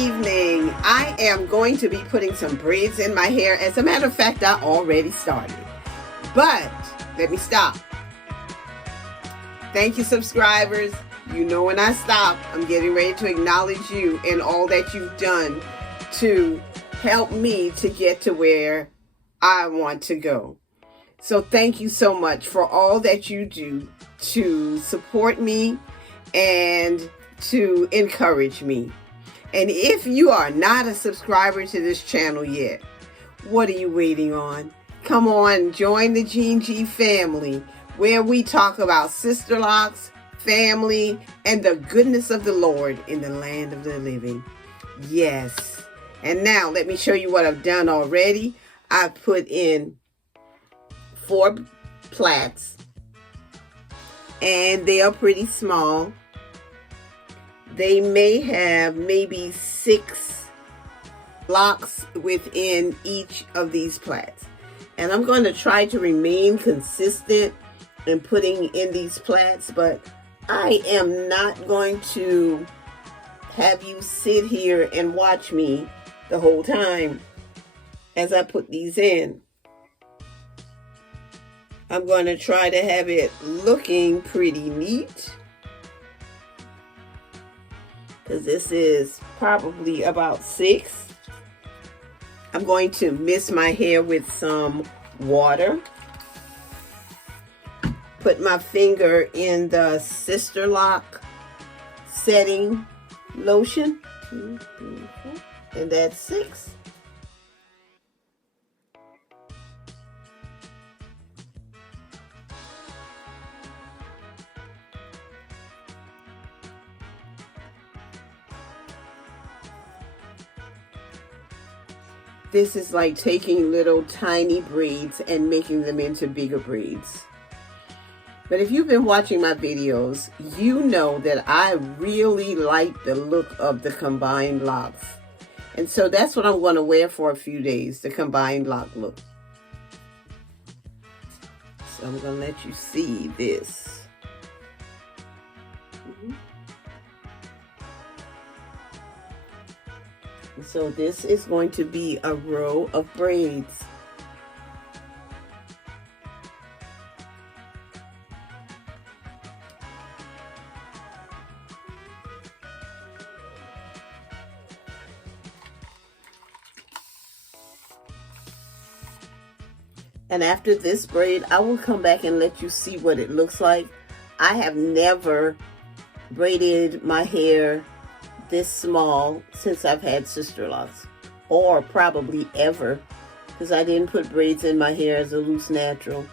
evening. I am going to be putting some braids in my hair. As a matter of fact, I already started. But let me stop. Thank you, subscribers. You know when I stop, I'm getting ready to acknowledge you and all that you've done to help me to get to where I want to go. So thank you so much for all that you do to support me and to encourage me. And if you are not a subscriber to this channel yet, what are you waiting on? Come on, join the Gene G family, where we talk about Sisterlocks, family, and the goodness of the Lord in the land of the living. Yes. And now let me show you what I've done already. I've put in 4 plaits, and they are pretty small. They may have maybe 6 locks within each of these plaits. And I'm going to try to remain consistent in putting in these plaits, but I am not going to have you sit here and watch me the whole time as I put these in. I'm going to try to have it looking pretty neat, because this is probably about 6. I'm going to mist my hair with some water. Put my finger in the Sisterlock setting lotion. And that's 6. This is like taking little tiny braids and making them into bigger braids. But if you've been watching my videos, you know that I really like the look of the combined locks. And so that's what I'm going to wear for a few days, the combined lock look. So I'm going to let you see this. So this is going to be a row of braids. And after this braid, I will come back and let you see what it looks like. I have never braided my hair this small since I've had Sisterlocks, or probably ever, because I didn't put braids in my hair as a loose natural.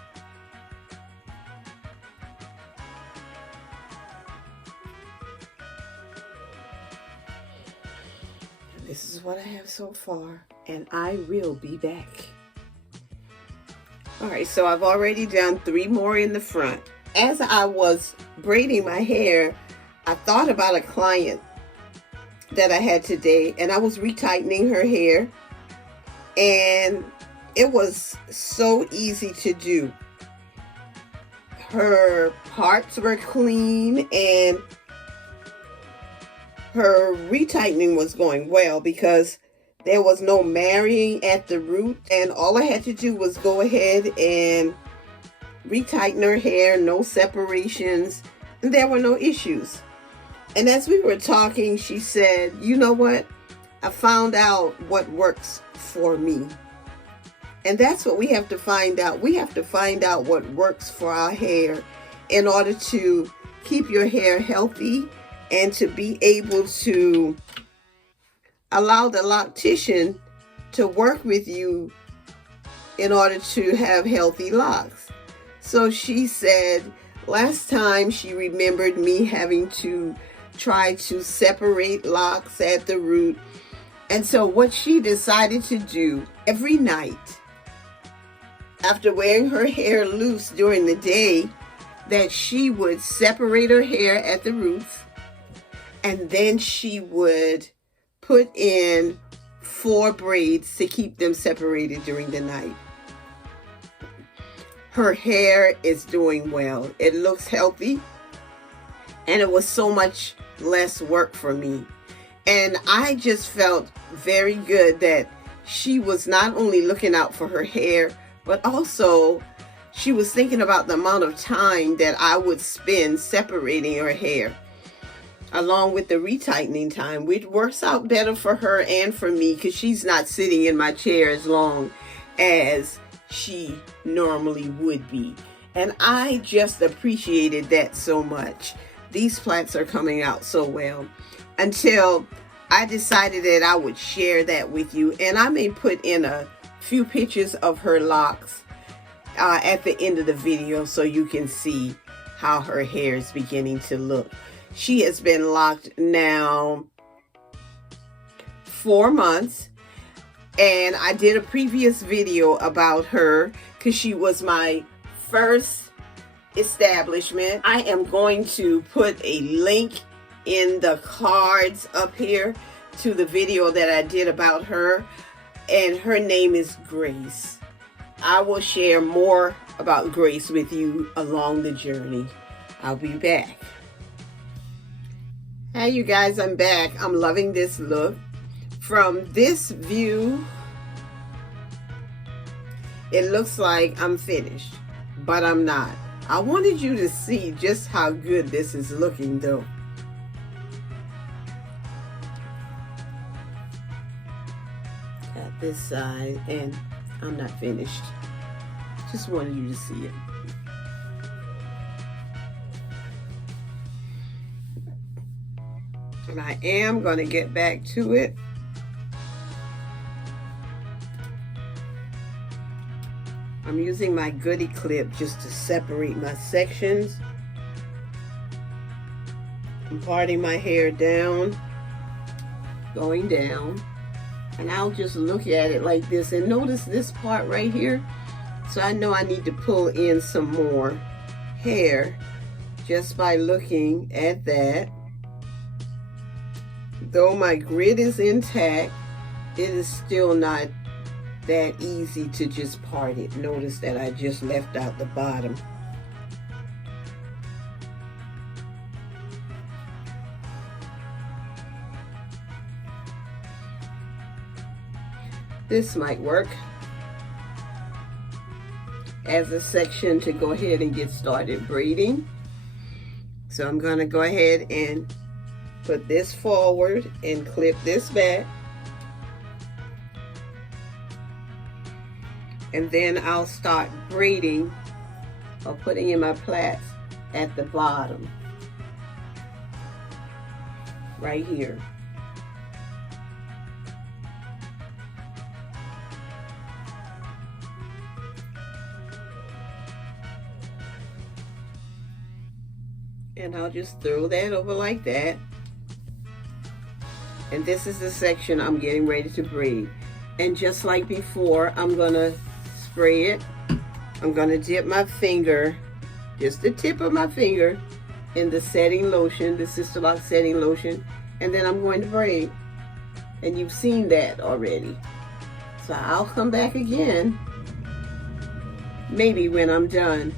This is what I have so far, and I will be back. All right, so I've already done 3 more in the front. As I was braiding my hair, I thought about a client that I had today, and I was retightening her hair, and it was so easy to do. Her parts were clean, and her retightening was going well because there was no marrying at the root, and all I had to do was go ahead and retighten her hair, no separations, and there were no issues. And as we were talking, she said, you know what? I found out what works for me. And that's what we have to find out. We have to find out what works for our hair in order to keep your hair healthy and to be able to allow the loctician to work with you in order to have healthy locks. So she said last time she remembered me having to try to separate locks at the root. And so what she decided to do every night after wearing her hair loose during the day, that she would separate her hair at the roots, and then she would put in 4 braids to keep them separated during the night. Her hair is doing well. It looks healthy, and it was so much less work for me. And I just felt very good that she was not only looking out for her hair, but also she was thinking about the amount of time that I would spend separating her hair, along with the retightening time, which works out better for her and for me because she's not sitting in my chair as long as she normally would be. And I just appreciated that so much. These plaits are coming out so well, until I decided that I would share that with you. And I may put in a few pictures of her locks at the end of the video so you can see how her hair is beginning to look. She has been locked now 4 months. And I did a previous video about her because she was my first establishment. I am going to put a link in the cards up here to the video that I did about her. And her name is Grace. I will share more about Grace with you along the journey. I'll be back. Hey you guys, I'm back. I'm loving this look. From this view, it looks like I'm finished, but I'm not. I wanted you to see just how good this is looking though. Got this side, and I'm not finished. Just wanted you to see it. And I am going to get back to it. I'm using my goodie clip just to separate my sections. I'm parting my hair down, going down, and I'll just look at it like this and notice this part right here. So I know I need to pull in some more hair just by looking at that. Though my grid is intact, it is still not that easy to just part it. Notice that I just left out the bottom. This might work as a section to go ahead and get started braiding. So I'm going to go ahead and put this forward and clip this back. And then I'll start braiding or putting in my plaits at the bottom, right here. And I'll just throw that over like that. And this is the section I'm getting ready to braid. And just like before, I'm gonna spray it. I'm gonna dip my finger, just the tip of my finger, in the setting lotion, the Sisterlock setting lotion, and then I'm going to braid. And you've seen that already. So I'll come back again, maybe when I'm done.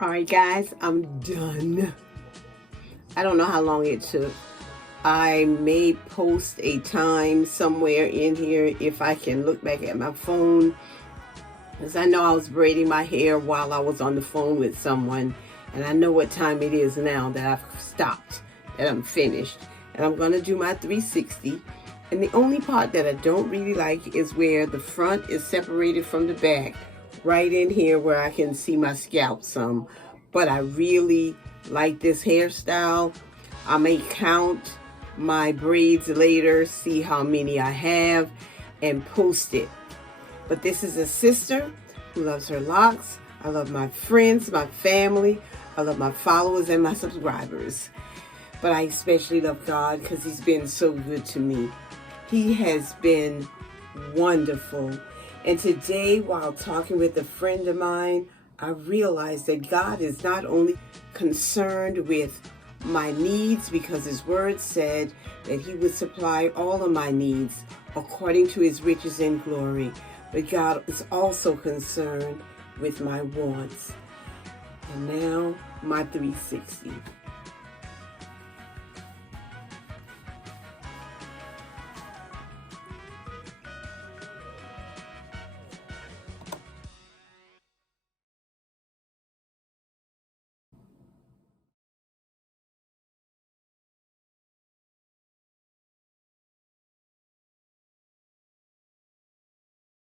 All right, guys, I'm done. I don't know how long it took. I may post a time somewhere in here if I can look back at my phone, because I know I was braiding my hair while I was on the phone with someone, and I know what time it is now that I've stopped, that I'm finished. And I'm going to do my 360. And the only part that I don't really like is where the front is separated from the back, right in here where I can see my scalp some. But I really like this hairstyle. I may count my braids later, see how many I have, and post it. But this is a sister who loves her locks. I love my friends, my family. I love my followers and my subscribers. But I especially love God because He's been so good to me. He has been wonderful. And today, while talking with a friend of mine, I realized that God is not only concerned with my needs, because His word said that He would supply all of my needs according to His riches and glory, but God is also concerned with my wants. And now my 360.